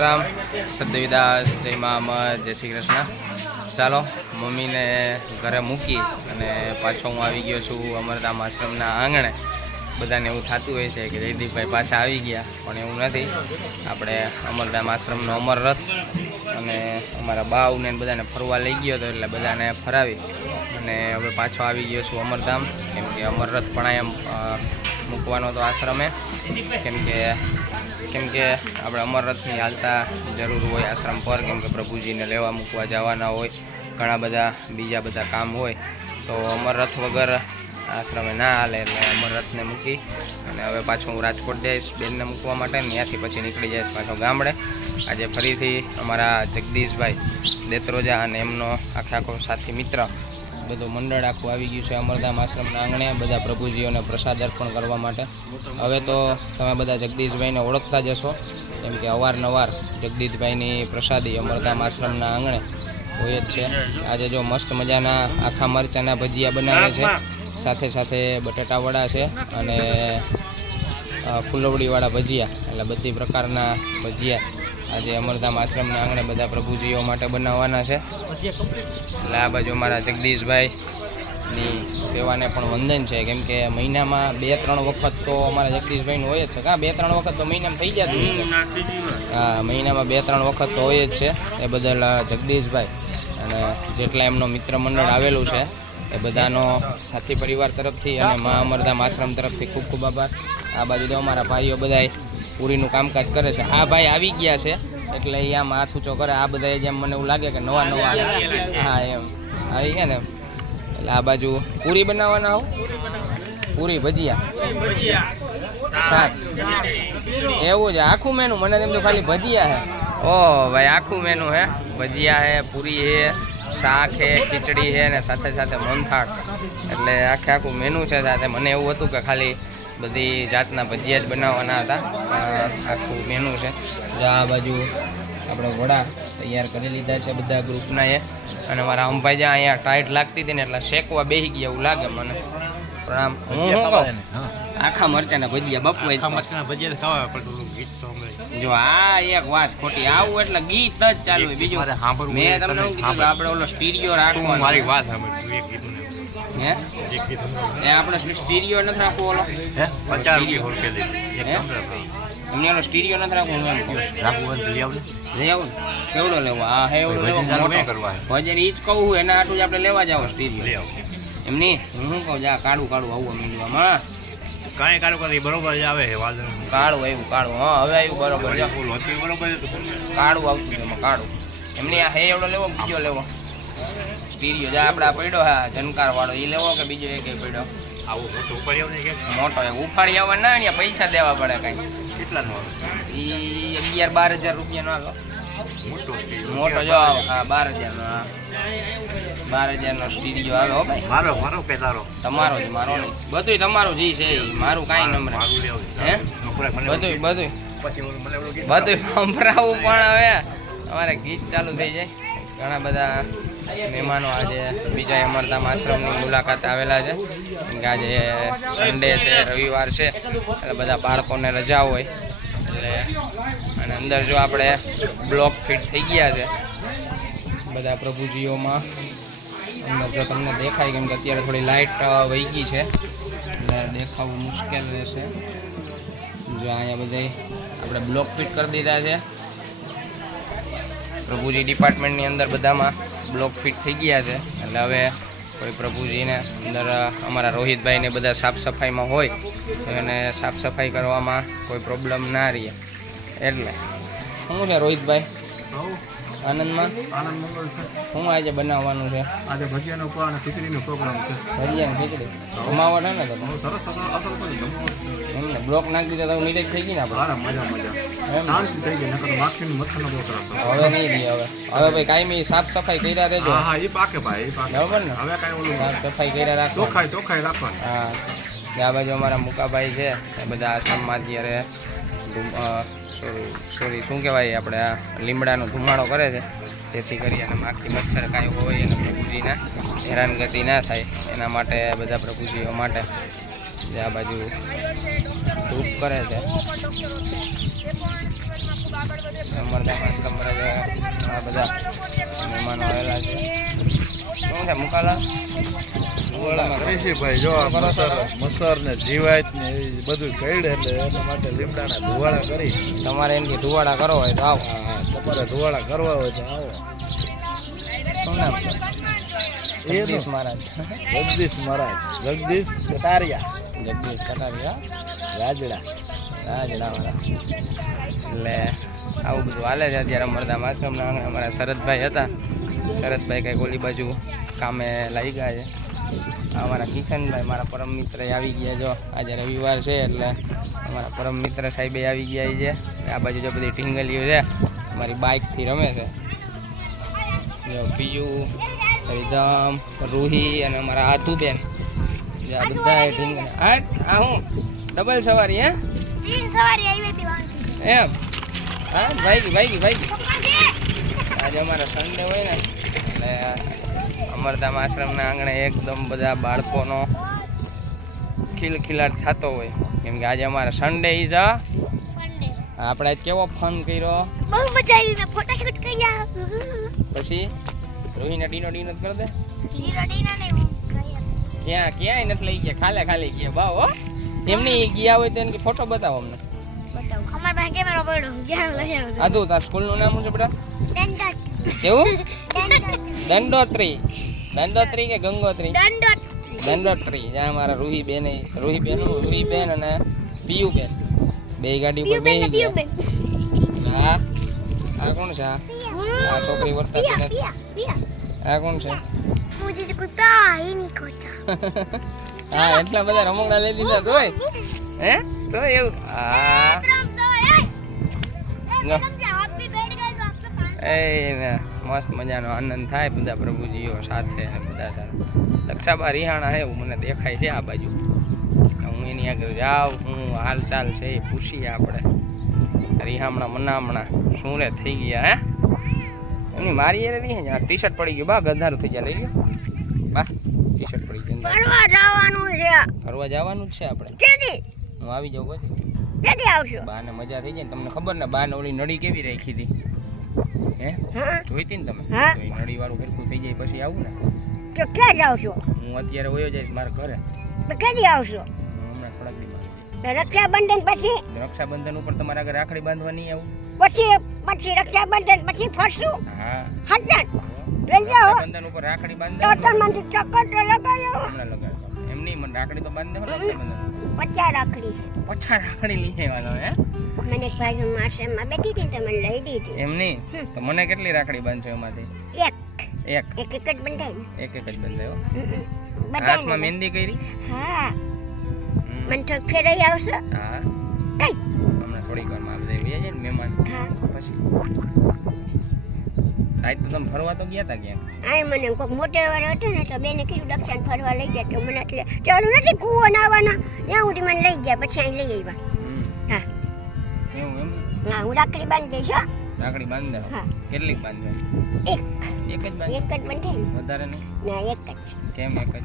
રામ સદવિદાસ જય મા અમર જય શ્રી કૃષ્ણ। ચાલો મમ્મીને ઘરે મૂકી અને પાછો હું આવી ગયો છું અમરધામ આશ્રમના આંગણે। બધાને એવું થતું હોય છે કે જયદીપભાઈ પાછા આવી ગયા, પણ એવું નથી। આપણે અમરધામ આશ્રમનો અમર રથ અને અમારા બાઉને બધાને ફરવા લઈ ગયો હતો, એટલે બધાને ફરાવી અને હવે પાછો આવી ગયો છું અમરધામ। કેમ કે અમર રથ પણ અહીંયા મૂકવાનો હતો આશ્રમે, કેમ કે આપણે અમર રથની હાલતા જરૂર હોય આશ્રમ પર, કેમ કે પ્રભુજીને લેવા મૂકવા જવાના હોય, ઘણા બધા બીજા બધા કામ હોય, તો અમર રથ વગર આશ્રમે ના હાલે। એટલે અમર રથને મૂકી અને હવે પાછું હું રાજકોટ જઈશ બેનને મૂકવા માટે, ત્યાંથી પછી નીકળી જઈશ પાછો ગામડે। આજે ફરીથી અમારા જગદીશભાઈ દેત્રોજા અને એમનો આખો સાથી મિત્ર બધું મંડળ આખું આવી ગયું છે અમરધામ આશ્રમના આંગણે, બધા પ્રભુજીઓને પ્રસાદ અર્પણ કરવા માટે। હવે તો તમે બધા જગદીશભાઈને ઓળખતા જ હશો, કેમ કે અવારનવાર જગદીશભાઈની પ્રસાદી અમરધામ આશ્રમના આંગણે હોય જ છે। આજે જો મસ્ત મજાના આખા મરચાના ભજીયા બનાવે છે, સાથે સાથે બટેટા વડા છે અને ફૂલવડીવાળા ભજીયા, એટલે બધી પ્રકારના ભજીયા આજે અમરધામ આશ્રમના આંગણે બધા પ્રભુજીઓ માટે બનાવવાના છે। એટલે આ બાજુ અમારા જગદીશભાઈની સેવાને પણ વંદન છે, કેમ કે મહિનામાં 2-3 વખત તો અમારા જગદીશભાઈનું હોય જ છે। કાં 2-3 વખત તો મહિનામાં થઈ જતું હોય છે? હા, મહિનામાં 2-3 વખત તો હોય જ છે। એ બદલ જગદીશભાઈ અને જેટલા એમનો મિત્ર મંડળ આવેલું છે એ બધાનો સાથી પરિવાર તરફથી અને મા અમરધામ આશ્રમ તરફથી ખૂબ ખૂબ આભાર। આ બાજુ તો અમારા ભાઈઓ બધા પૂરીનું કામકાજ કરે છે। આ ભાઈ આવી ગયા છે એટલે એ આમ હાથ ઊંચો કરે, આ બધા જેમ મને એવું લાગે કે નવા હા એમ આવી ગયા ને, એટલે આ બાજુ પૂરી બનાવવાના હો, પૂરી ભજીયા શાક એવું છે આખું મેનુ? મને તેમ તો ખાલી ભજીયા હે। ઓહ ભાઈ, આખું મેનુ હે, ભજીયા હે, પૂરી હે, શાક હે, ખીચડી હે ને સાથે સાથે મોહનથાળ, એટલે આખું મેનુ છે સાથે। મને એવું હતું કે ખાલી બધી જાતના ભજીયા જ બનાવવાના હતા, આખું મેનુ છે। આ બાજુ આપણે વડા તૈયાર કરી લીધા છે બધા ગ્રુપના એ, અને મારા અંભાઈ જ્યાં અહીંયા ટાઈટ લાગતી હતી ને એટલે શેકવા બેસી ગયા એવું લાગે મને, પણ આમ હું શું કહું, આખા મરચાના ભજીયા બાપુ જો આ એક વાત ખોટી, આવું એટલે ગીત જ ચાલુ હોય, બીજું મેં તમને શું કીધું આપણે ઓલો સ્ટીરિયો રાખવાનો, મારી વાત હે એ આપણે સ્ટીરિયો નથી રાખવો, ઓલો એમને ઓલો સ્ટીરિયો નથી રાખવો, હું એમ કહું લઈ આવું કેવડો લેવો? હા હે એવડો લેવો ભજન ઈ જ કહું હું, એના આટલું જ આપણે લેવા જાવ સ્ટીરિયો એમની। હું શું કહું જા કાળું આવું મીંડવામાં કાંઈ કાળું બરોબર આવે છે, કાળું આવ્યું કાળું, હા હવે આવ્યું બરોબર કાળું આવતું એમાં કાળું એમની। આ હે એવડો લેવો બીજો લેવો સ્ટીરિયો જા આપણે પડ્યો, હા જનકાર વાળો એ લેવો કે બીજો એક પડ્યો? મોટો ઉફાડી આવવા ના ને પૈસા દેવા પડે કઈ, કેટલા એ 11-12 હજાર રૂપિયાનો આવે મોટો જો આવે, હા 12 હજારનો, હા 12 હજારનો સ્ટીરિયો આવે હો ભાઈ। મારો કે તારો? તમારો જ, મારો નહીં, બધું તમારું જી છે, મારું કાંઈ નંબર હે બધું સંભળાવું, પણ હવે અમારે ગીત ચાલુ થઈ જાય। ઘણા બધા મહેમાનો આજે બીજા અમરધામ આશ્રમની મુલાકાત આવેલા છે, કેમ કે આજે સન્ડે છે, રવિવાર છે, એટલે બધા બાળકોને રજા હોય એટલે, અને અંદર જો આપણે બ્લોક ફિટ થઈ ગયા છે બધા પ્રભુજીઓમાં, અંદર જો તમને દેખાય, કેમ કે અત્યારે થોડી લાઇટ વહી ગઈ છે એટલે દેખાવું મુશ્કેલ રહેશે। જો અહીંયા બધા આપણે બ્લોક ફિટ કરી દીધા છે પ્રભુજી ડિપાર્ટમેન્ટની અંદર, બધામાં બ્લોક ફિટ થઈ ગયા છે, એટલે હવે કોઈ પ્રભુજીને અંદર અમારા રોહિતભાઈને બધા સાફ સફાઈમાં હોય તો એને સાફ સફાઈ કરવામાં કોઈ પ્રોબ્લેમ ના રહે। એટલે શું છે રોહિતભાઈ, આનંદમાં શું આજે બનાવવાનું છે? આજે ભજીયાનો અને ખીચડીનો પ્રોગ્રામ છે। ભજીયા ખીચડી જમાવટ હે ને તો એમને બ્લોક નાખી દીધા તો નીરજ થઈ ગઈ ને આપણે હવે નહીં રહી। હવે ભાઈ કાયમી સાફ સફાઈ કર્યા રહેજો, બરાબર ને? હવે સાફ સફાઈ કર્યા રાખો, હા। આ બાજુ અમારા મુકાભાઈ છે એ બધા આસામમાં અત્યારે શું કહેવાય આપણે આ લીમડાનો ધુમાડો કરે છે, જેથી કરી અને માખી મચ્છર કાંઈ હોય અને પ્રભુજીના હેરાનગતિ ના થાય એના માટે બધા પ્રભુજીઓ માટે જે આ બાજુ ધૂપ કરે છે। અમરધામ આશ્રમ પર ઘણા બધા મહેમાનો આવેલા છે. શું છે મુકાલા? ભાઈ જો મસર ને જીવાત ને એ બધું કઈડે એટલે એના માટે લીમડાના ધુવાડા કરી. તમારે એમ કે ધુવાડા કરો હોય તો આવો. તમારે ધુવાડા કરવા હોય તો આવો. શું નામ છે? જગદીશ મહારાજ. જગદીશ મહારાજ, જગદીશ કટારિયા, જગદીશ કટારિયા રાજડા વાળા. એટલે આવું બધું હાલે છે અત્યારે અમરધામ આશ્રમના આંગણે. અમારા શરદભાઈ હતા, શરદભાઈ કંઈક ઓલી બાજુ કામે લાગી ગયા છે. અમારા કિશનભાઈ મારા પરમ મિત્ર આવી ગયા. જો આજે રવિવાર છે એટલે અમારા પરમ મિત્ર સાહેબે આવી ગયા છે. આ બાજુ જો બધી ટીંગલીઓ છે મારી બાઇકથી રમે છે. જો પીયુ, રીધમ, રૂહી અને અમારા આતુબેન જે આ બધા ટીંગલ. આ હું ડબલ સવારી હે? એમ હા ભાઈ આજે અમારા સન્ડે હોય ને એટલે અમરધામ આશ્રમના આંગણે એકદમ બધા બાળકોનો ખિલખિલાટ થતો હોય, કેમ કે આજે અમારા સન્ડે ઇઝ આપણે આજ કેવો ફન કર્યો. બહુ મજા આવી, મેં ફોટોશૂટ કર્યા. પછી રોહીને ડીનો કરી દે. હીરો ડીના ને હું ક્યાં ક્યાંય નથી લઈ ગયા, ખાલી ગયા બાવ. હો એમની ગયા હોય તો એને ફોટો બતાવો અમને. બતાવું. અમાર પાસે કેમેરો પડ્યો, ક્યાં લઈ આવજો. આદુ તાર સ્કૂલનું નામ શું છે બેટા? દંડોત. કેવું? દંડોત. દંડોત્રી કે ગંગોત્રી? દંડોત. દંડોત્રી. જ્યાં અમારા રૂહીબેન અને પિયુબેન બે ગાડી ઉપર બેસી ગયા. હા આ કોણ છે? આ છોકરી વર્તાતી નથી. આ કોણ છે? મુझे तो कुत्ता ही नहीं खोता. હા એટલા બધા રમકડા લઈ લીધા તોય હે તો એવું. હા એ ને મસ્ત મજાનો આનંદ થાય બધા પ્રભુજીઓ સાથે અને બધા સાથે. દક્ષાબા રિહાણા હે એવું મને દેખાય છે આ બાજુ. હું એની આગળ જાઉં, હું હાલચાલ છે એ પૂછીએ આપણે. રિહામણા મનામણા શું રે થઈ ગયા હે? એની મારી યારે નહીં ટી શર્ટ પડી ગયું બા, ગંધારું થઈ ગયા. લઈ લ્યો બા, ટી શર્ટ પડી ગયું. ફરવા જવાનું છે. ફરવા જવાનું જ છે આપણે. કેદી? હું આવી જાઉં પછી. કેદી આવશો? બાને મજા થઈ જાય ને. તમને ખબર ને બાને ઓલી નળી કેવી રાખી હતી હે? હા. જોઈ હતી ને તમે? હા. તો એ નળી વાળું ફેરકું થઈ જાય પછી આવું ને. તો ક્યાં જાવ છો? હું અત્યારે વયો જઈશ મારા ઘરે. તો કેદી આવશો? હું હમણાં થોડાક દી બાદ. રક્ષાબંધન પછી? રક્ષાબંધન ઉપર તમારા આગળ રાખડી બાંધવા નહીં આવું? પછી રક્ષાબંધન પછી ફરશું. હા હજાર લઈ જાઓ. રક્ષાબંધન ઉપર રાખડી તો બાંધવા તમને ચક્કર તો લગાવ્યો. હમણાં લગાડતો. એમ નહીં, મને રાખડી તો બાંધ દેવો ને રક્ષાબંધન. 50 રાખડી છે. પછા રાખડી લઈ આવવાનો હે? મને એક બાજુ માસેમાં બેઠી હતી ને તો મને લઈ દીધી. એમ નહીં તો મને કેટલી રાખડી બાંધશો એમાંથી? એક એક એક જ બંધાય ને. એક જ બંધાયો. બધાય હાથમાં મહેંદી કરી? હા. હમ. મને તો ફેરાઈ આવશે. હા કઈ? હમણાં થોડીક વારમાં બધા આવી જાય ને મહેમાન. હા. પછી આજ તો તમે ફરવા તો ગયા હતા ક્યાંક? આ મને કોઈક મોટેર વાળો હતો ને તો બેને કીધું દક્ષિણ ફરવા લઈ જાય તો મને એટલે ચાલુ નથી કૂવો નાવાના ત્યાં સુધી મને લઈ ગયા, પછી અહીં લઈ આવ્યા. હા એવું એમ? હા, હું રાખડી બાંધી દઈશ. હો. રાખડી બાંધ દે. હા. કેટલીક બાંધે? એક એક જ બાંધ? એક જ બંધાય ને. વધારે નહીં? ના એક જ. કેમ એક જ?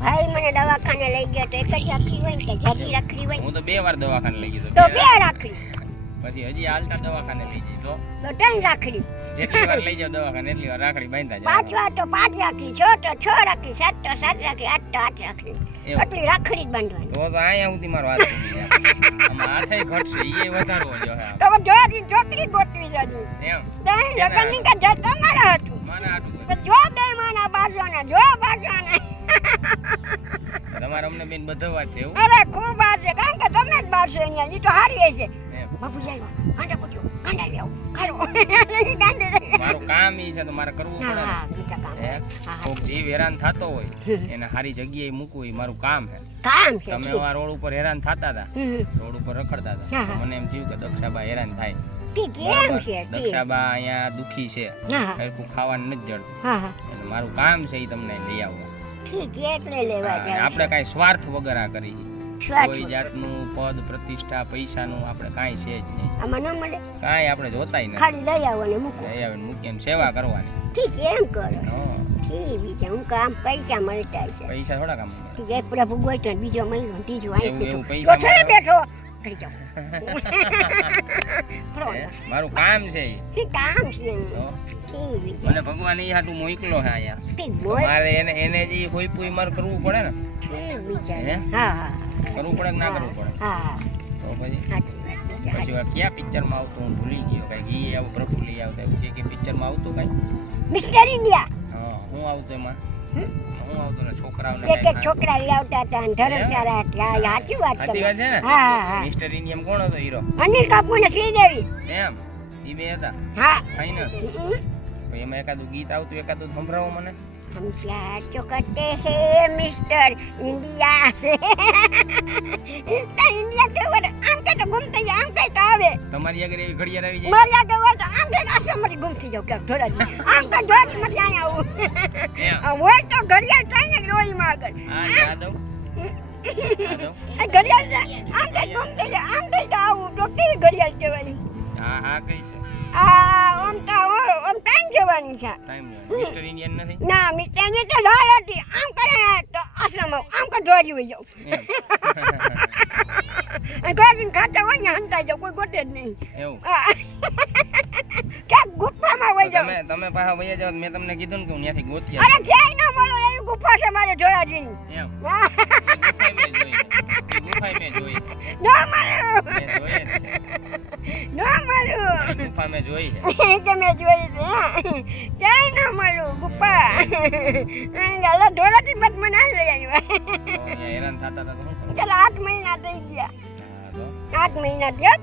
ભાઈ મને દવાખાને લઈ ગયો તો એક જ રાખડી હોય ને કે જાજી રાખડી હોય હું તો 2 વાર દવાખાને લઈ ગયો તો તો. બે રાખડી, પછી હજી હાલતા દવાખાને લઈ જઈ તો તો 3 રાખડી, જેટલી વાર લઈ જાવ દવાખાને એટલી વાર રાખડી બાંધતા 5 વાર તો 5 રાખડી, 6 તો 6 રાખડી, 7 તો 7 રાખડી, 8 તો 8 રાખડી. એવું. આટલી રાખડી જ બાંધવાની. તો અહીંયા સુધી મારો હાથ પડી જાય. આમાં હાથે ઘટશે એ વધારવો જો હે. તો જોડી છોકરી ગોતવી જડી. એમ દહીં લગનની કે જય તમારા હતું. માને આટું તો જો બે માના બાજવાના, જો બાજવાના. તમારે અમને બેન બધવા છે એવું? અરે ખૂબ બાર છે, કારણ કે તમે જ બાર છો અહીંયા. ઈ તો હારી છે. એમ. બાપુજી આવ્યા, કાંડા પૂછ્યો, કાંડા લેવો, ખારો. મારું કામ ઈ છે તો મારે કરવું પડે ને. હા, બીજા કામ. હે? હા. કોક જીવ હેરાન થતો હોય એને સારી જગ્યાએ મૂકવું એ મારું કામ છે. કામ છે. તમે આ રોડ ઉપર હેરાન થતા હતા, રોડ ઉપર રખડતા હતા, હા, તો હા. મને એમ થયું કે દક્ષાબા હેરાન થાય. ઠીક એમ બરાબર? છે, ઠીક. દક્ષાબા અહીંયા દુખી છે, હા, હરખું ખાવાનું નથી જડતું, હા, હા. એટલે મારું કામ છે એ તમને લઈ આવવું. ઠીક એટલે લેવા અને જાય. આપણે કાંઈ સ્વાર્થ વગર આ કરી સ્વાર્થ કોઈ વગર. જાતનું પદ પ્રતિષ્ઠા પૈસાનું આપણે કાંઈ છે જ નહીં, આમાં ન મળે, કાંઈ આપણે જોતાય નથી. ખાલી લઈ આવો ને મૂકો. લઈ આવીને મૂકીને સેવા કરવાની. ઠીક એમ કરો. હં. ઠીક છે, હું કામ પૈસા મળતા છે. પૈસા થોડા કામ ઠીક, એક પ્રભુ ગોઈતો ને બીજો મળ્યો ને ત્રીજો અહીં એવું બેઠો. એવું પૈસા ગોઠવે બેઠો. કરી જાઓ કરો મારું કામ છે ઈ. કે કામ છે એનું. તો ઠીક છે. મને ભગવાન ઈ હાટું મોકલો છે અહીંયા ઠીક તો બોલ. મારે એને જે હોય પૂઈ મારે કરવું પડે ને ઠીક બિચારા. હે? હા હા કરવું પડે કે ના કરવું પડે હા તો પછી સાચી વાત બિચારા. પછી વાર ક્યાં પિક્ચરમાં આવતું હું ભૂલી ગયો કઈ ઈ આવું પ્રફુલ્લી આવતા એવું કે પિક્ચરમાં આવતું કઈ મિસ્ટર ઇન્ડિયા હા હું આવતું એમાં હમ? હું આવતું ને છોકરાઓને એક કાંઈ એક છોકરા લઈ આવતા હતા અને ધર્મશાળા હતી. હા સાચી વાત સાચી વાત છે ને હા હા હા મિસ્ટર ઇન્ડિયમ કોણ હતો હીરો અનિલ કાપૂર ને શ્રીદેવી. એમ ઈ બે હતા હા ફાઈનલ એમાં એકાદું ગીત આવતું એકાદું સંભળાવો મને हम प्यार जो करते हैं मिस्टर इंडिया से मिस्टर इंडिया के वर आम के तो घूमते ही आम के तो आवे તમારી આગળ એવી ઘડિયાળ આવી જાય मरिया के वर तो आम के आश्रम में घूमती जाओ क्या थोड़ा दी आम का ढोल मत आया वो એમ वो तो घड़ियाल ट्रेन में रोई मागर હા યાદવ યાદવ घड़ियाल आम के घूमते जा आम के तो आऊ तो की घड़ियाल के वाली હા હા કઈ છે आ ओम तो ओम टाइम जवानी છે ટાઈમ મિસ્ટર ઇન્ડિયન નથી ના મિસ્ટર ને તો લાયા હતી આમ કરે તો આશ્રમ આમ का ઢોરી હોય જાવ એમ અને કોઈ ખાતા હોય ને હંતાઈ જાવ કોઈ ગોતે જ નહીં એવું ક્યાંક ગુફામાં હોય જાવ તમે પાછા વયા જાવ મેં તમને કીધું ને કે હું ત્યાંથી ગોતી અરે ક્યાંય ન મળો એવી ગુફા છે મારે ઢોળાજીની એમ હા, ગુફાઈ મેં જોઈ ન મળ્યું મેં જોઈ જ છે ન મળ્યું ગુફા મેં જોઈ છે કે મેં જોઈ છે હા. ક્યાંય ન મળ્યું ગુફા ગાલા ઢોળાજી બસ મને આ લઈ આવ્યા તો અહીંયા હેરાન થતા હતા તો શું કરું ચાલ 8 મહિના થઈ ગયા હા તો 8 મહિના થયા